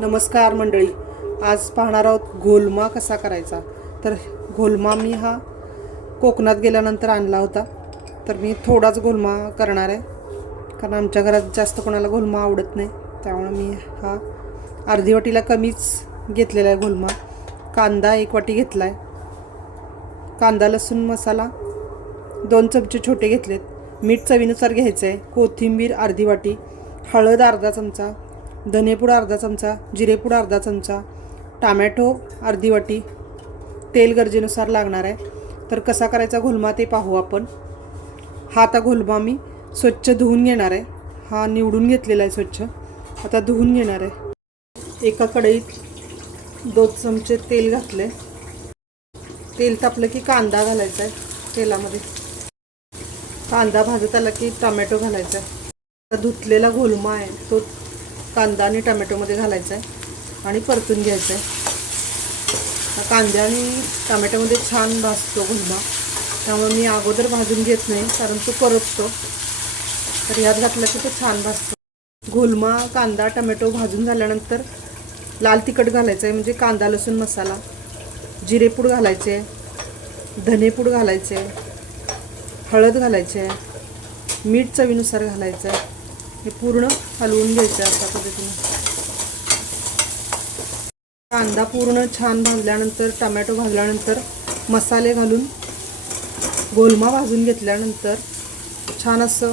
नमस्कार मंडळी. आज पाहणार आहोत घोलमा कसा करायचा. तर घोलमा मी हा कोकणात गेल्यानंतर आणला होता. तर मी थोडाच घोलमा करणार आहे. कारण आमच्या घरात जास्त कोणाला घोलमा आवडत नाही. त्यामुळे मी हा अर्धी वाटीला कमीच घेतलेला आहे घोलमा कांदा एक वाटी घेतला आहे कांदा लसूण मसाला दोन चमचे छोटे घेतलेत. मीठ चवीनुसार घ्यायचं आहे कोथिंबीर अर्धी वाटी. हळद अर्धा चमचा. धनेपूड अर्धा चमचा जिरेपूड अर्धा चमचा टामॅटो अर्धी वाटी तेल गरजेनुसार लागणार आहे. तर कसा करायचा घोलमा ते पाहू आपण. हा आता घोलमा मी स्वच्छ धुवून घेणार आहे. हा निवडून घेतलेला आहे स्वच्छ. आता धुवून घेणार आहे. एका कढईत दोन चमचे तेल घातले तेल तापलं की कांदा घालायचा आहे तेलामध्ये. कांदा भाजत आला की टमॅटो घालायचा आहे. आता धुतलेला घोलमा आहे तो कांदा आणि टमॅटोमध्ये घालायचा आहे आणि परतून घ्यायचं आहे. हा कांद्या आणि टमॅटोमध्ये छान भाजतो घोलमा त्यामुळे मी अगोदर भाजून घेत नाही कारण तो करपतो तर ह्यात घातला की तो छान भाजतो. घोलमा कांदा टमॅटो भाजून झाल्यानंतर लाल तिखट घालायचं आहे म्हणजे कांदा लसूण मसाला. जिरेपूड घालायचे धनेपूड घालायचे हळद घालायचे आहे. मीठ चवीनुसार घालायचं आहे. हे पूर्ण हलवून घ्यायचं आहे अशा पद्धतीने. कांदा पूर्ण छान भाजल्यानंतर टमॅटो भाजल्यानंतर मसाले घालून गोलमा भाजून घेतल्यानंतर छान असं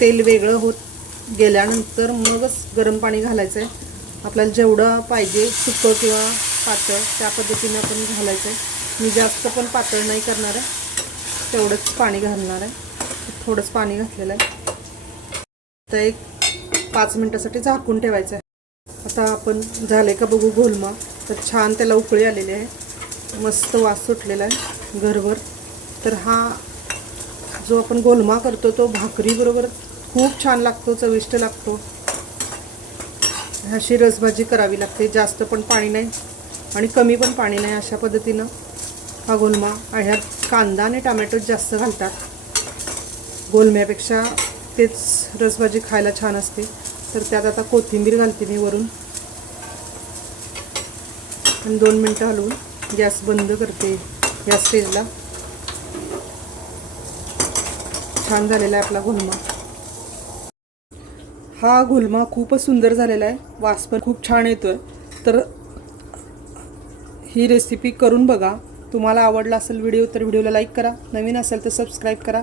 तेल वेगळं होत गेल्यानंतर मगच गरम पाणी घालायचं आहे. आपल्याला जेवढं पाहिजे सुकं किंवा पातळ त्या पद्धतीने आपण घालायचं आहे. मी जास्त पण पातळ नाही करणार आहे. तेवढंच पाणी घालणार आहे. थोडंच पाणी घातलेलं आहे. आता एक पाच मिनटासाठी झाकून ठेवायचं आहे. आता आपण झाले का बघू घोलमा तर छान त्याला उकळी आलेली आहे. मस्त वास सुटलेला आहे घरभर. तर हा जो आपण गोलमा करतो तो भाकरीबरोबर खूप छान लागतो चविष्ट लागतो. अशी रसभाजी करावी लागते. जास्त पण पाणी नाही आणि कमी पण पाणी नाही अशा पद्धतीनं हा गोलमा. ह्यात कांदा आणि टमॅटो जास्त घालतात. गोलम्यापेक्षा तेच रसभाजी खायला छान असते. तर त्यात आता कोथिंबीर घालते मी वरून. आणि दोन मिनटं हलवून गॅस बंद करते या स्टेजला छान झालेला आहे आपला गुलमा. हा गुलमा खूपच सुंदर झालेला आहे. वास पण खूप छान येतो आहे तर ही रेसिपी करून बघा. तुम्हाला आवडला असेल व्हिडिओ तर व्हिडिओला लाईक करा. नवीन असेल तर सबस्क्राईब करा.